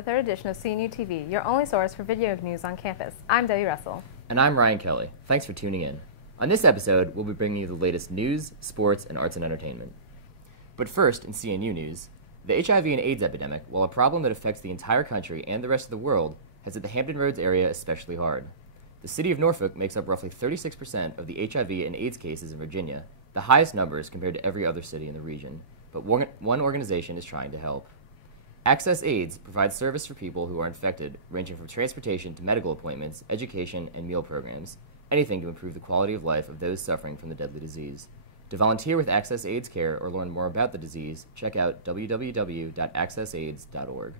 the third edition of CNU TV, your only source for video news on campus. I'm Debbie Russell. And I'm Ryan Kelly. Thanks for tuning in. On this episode, we'll be bringing you the latest news, sports, and arts and entertainment. But first, in CNU news, the HIV and AIDS epidemic, while a problem that affects the entire country and the rest of the world, has hit the Hampton Roads area especially hard. The city of Norfolk makes up roughly 36% of the HIV and AIDS cases in Virginia, the highest numbers compared to every other city in the region. But one organization is trying to help. Access AIDS provides service for people who are infected, ranging from transportation to medical appointments, education, and meal programs, anything to improve the quality of life of those suffering from the deadly disease. To volunteer with Access AIDS Care or learn more about the disease, check out www.accessaids.org.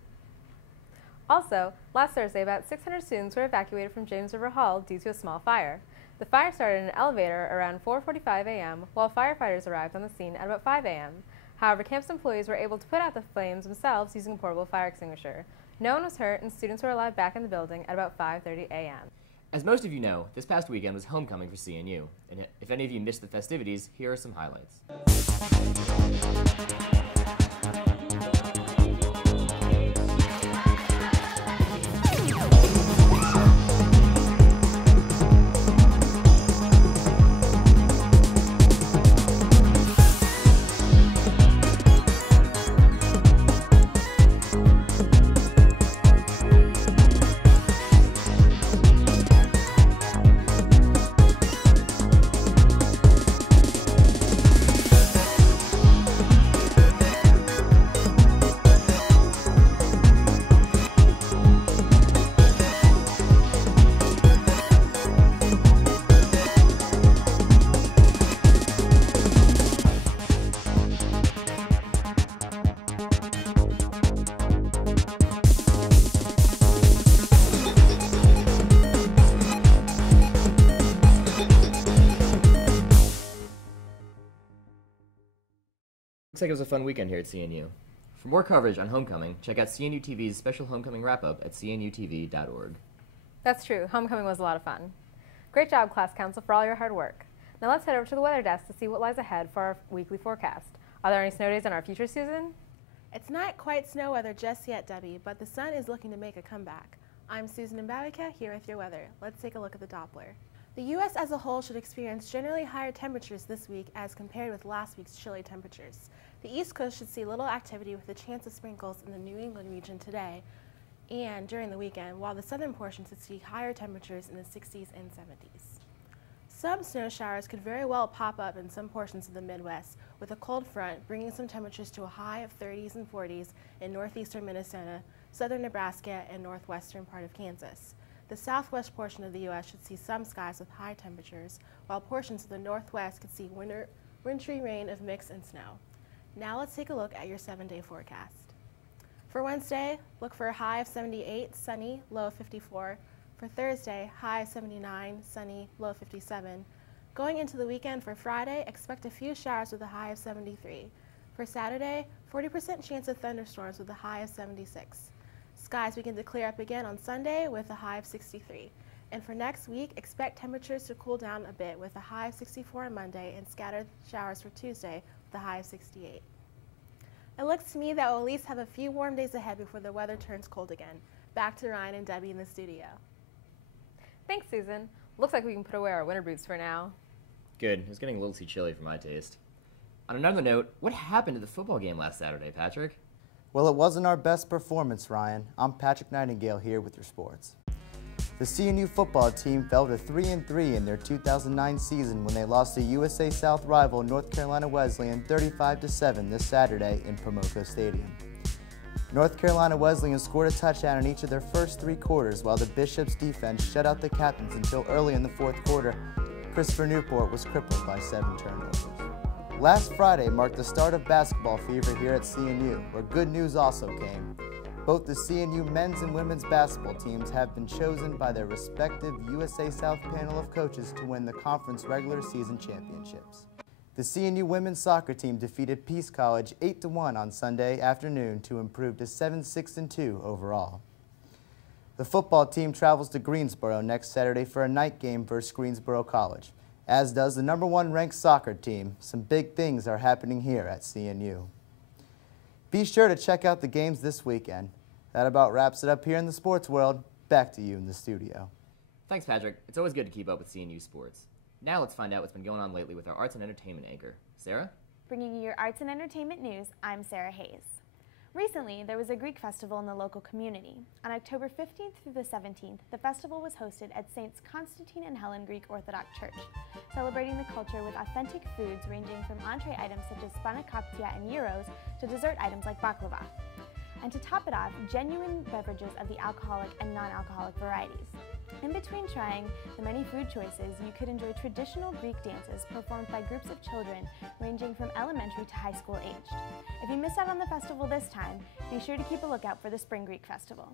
Also, last Thursday, about 600 students were evacuated from James River Hall due to a small fire. The fire started in an elevator around 4:45 a.m., while firefighters arrived on the scene at about 5 a.m. However, campus employees were able to put out the flames themselves using a portable fire extinguisher. No one was hurt, and students were allowed back in the building at about 5:30 a.m. As most of you know, this past weekend was homecoming for CNU, and if any of you missed the festivities, here are some highlights. Looks like it was a fun weekend here at CNU. For more coverage on homecoming, check out CNU TV's special homecoming wrap-up at cnutv.org. That's true. Homecoming was a lot of fun. Great job, class council, for all your hard work. Now let's head over to the weather desk to see what lies ahead for our weekly forecast. Are there any snow days in our future, Susan? It's not quite snow weather just yet, Debbie, but the sun is looking to make a comeback. I'm Susan Mbawica here with your weather. Let's take a look at the Doppler. The U.S. as a whole should experience generally higher temperatures this week as compared with last week's chilly temperatures. The East Coast should see little activity with a chance of sprinkles in the New England region today and during the weekend, while the southern portion should see higher temperatures in the 60s and 70s. Some snow showers could very well pop up in some portions of the Midwest, with a cold front bringing some temperatures to a high of 30s and 40s in northeastern Minnesota, southern Nebraska, and northwestern part of Kansas. The southwest portion of the U.S. should see some skies with high temperatures, while portions of the northwest could see wintry rain of mix and snow. Now let's take a look at your 7-day forecast. For Wednesday, look for a high of 78, sunny, low of 54. For Thursday, high of 79, sunny, low of 57. Going into the weekend for Friday, expect a few showers with a high of 73. For Saturday, 40% chance of thunderstorms with a high of 76. Skies begin to clear up again on Sunday with a high of 63. And for next week, expect temperatures to cool down a bit with a high of 64 on Monday and scattered showers for Tuesday with a high of 68. It looks to me that we'll at least have a few warm days ahead before the weather turns cold again. Back to Ryan and Debbie in the studio. Thanks, Susan. Looks like we can put away our winter boots for now. Good. It was getting a little too chilly for my taste. On another note, what happened to the football game last Saturday, Patrick? Well, it wasn't our best performance, Ryan. I'm Patrick Nightingale here with your sports. The CNU football team fell to 3-3 in their 2009 season when they lost to USA South rival North Carolina Wesleyan 35-7 this Saturday in Promoco Stadium. North Carolina Wesleyan scored a touchdown in each of their first 3 quarters, while the Bishops' defense shut out the Captains until early in the 4th quarter. Christopher Newport was crippled by 7 turnovers. Last Friday marked the start of basketball fever here at CNU, where good news also came. Both the CNU men's and women's basketball teams have been chosen by their respective USA South panel of coaches to win the conference regular season championships. The CNU women's soccer team defeated Peace College 8-1 on Sunday afternoon to improve to 7-6-2 overall. The football team travels to Greensboro next Saturday for a night game versus Greensboro College, as does the #1 ranked soccer team. Some big things are happening here at CNU. Be sure to check out the games this weekend. That about wraps it up here in the sports world. Back to you in the studio. Thanks, Patrick. It's always good to keep up with CNU sports. Now let's find out what's been going on lately with our arts and entertainment anchor. Sarah? Bringing you your arts and entertainment news, I'm Sarah Hayes. Recently, there was a Greek festival in the local community. On October 15th through the 17th, the festival was hosted at Saints Constantine and Helen Greek Orthodox Church, celebrating the culture with authentic foods ranging from entree items such as spanakoptia and gyros to dessert items like baklava. And to top it off, genuine beverages of the alcoholic and non-alcoholic varieties. In between trying the many food choices, you could enjoy traditional Greek dances performed by groups of children ranging from elementary to high school aged. If you missed out on the festival this time, be sure to keep a lookout for the Spring Greek Festival.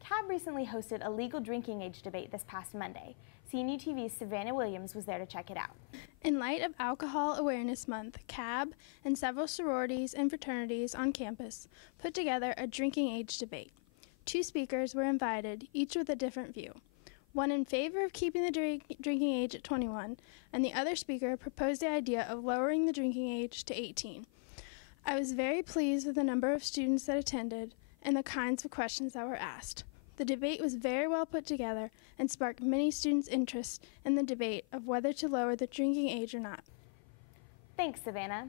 CAB recently hosted a legal drinking age debate this past Monday. CNU TV's Savannah Williams was there to check it out. In light of Alcohol Awareness Month, CAB and several sororities and fraternities on campus put together a drinking age debate. 2 speakers were invited, each with a different view. One in favor of keeping the drinking age at 21, and the other speaker proposed the idea of lowering the drinking age to 18. I was very pleased with the number of students that attended and the kinds of questions that were asked. The debate was very well put together and sparked many students' interest in the debate of whether to lower the drinking age or not. Thanks, Savannah.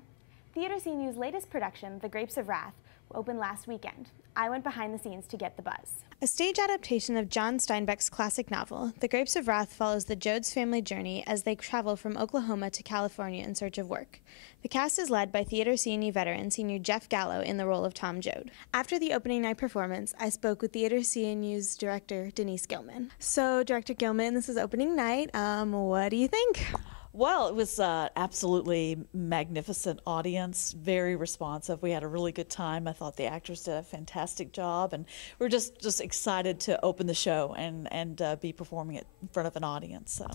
Theater CNU's latest production, The Grapes of Wrath, opened last weekend. I went behind the scenes to get the buzz. A stage adaptation of John Steinbeck's classic novel, The Grapes of Wrath follows the Jodes family journey as they travel from Oklahoma to California in search of work. The cast is led by Theater CNU veteran Senior Jeff Gallo in the role of Tom Jode. After the opening night performance, I spoke with Theater CNU's director, Denise Gilman. So, Director Gilman, this is opening night. What do you think? Well, it was absolutely magnificent audience, very responsive. We had a really good time. I thought the actors did a fantastic job, and we're just excited to open the show and be performing it in front of an audience. So,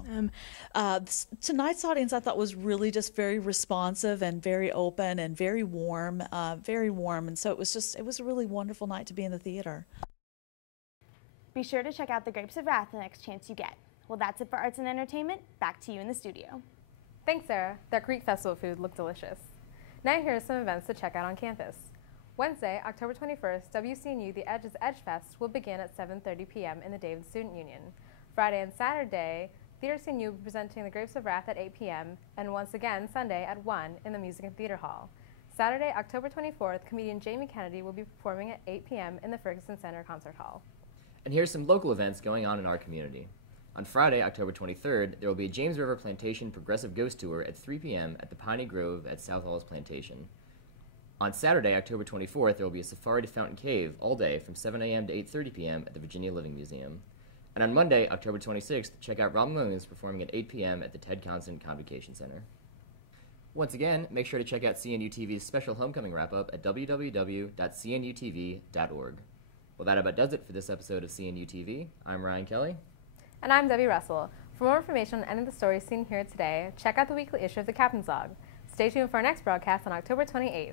tonight's audience I thought was really just very responsive and very open and very warm, and so it was a really wonderful night to be in the theater. Be sure to check out The Grapes of Wrath the next chance you get. Well, that's it for arts and entertainment. Back to you in the studio. Thanks, Sarah. That Greek festival food looked delicious. Now here are some events to check out on campus. Wednesday, October 21st, WCNU The Edge's Edge Fest will begin at 7:30 p.m. in the David Student Union. Friday and Saturday, Theater CNU will be presenting The Grapes of Wrath at 8 p.m. and once again Sunday at 1 in the Music and Theater Hall. Saturday, October 24th, comedian Jamie Kennedy will be performing at 8 p.m. in the Ferguson Center Concert Hall. And here's some local events going on in our community. On Friday, October 23rd, there will be a James River Plantation Progressive Ghost Tour at 3 p.m. at the Piney Grove at South Halls Plantation. On Saturday, October 24th, there will be a safari to Fountain Cave all day from 7 a.m. to 8:30 p.m. at the Virginia Living Museum. And on Monday, October 26th, check out Robin Williams performing at 8 p.m. at the Ted Constant Convocation Center. Once again, make sure to check out CNU TV's special homecoming wrap-up at www.cnutv.org. Well, that about does it for this episode of CNU TV. I'm Ryan Kelly. And I'm Debbie Russell. For more information on any of the stories seen here today, check out the weekly issue of the Captain's Log. Stay tuned for our next broadcast on October 28th.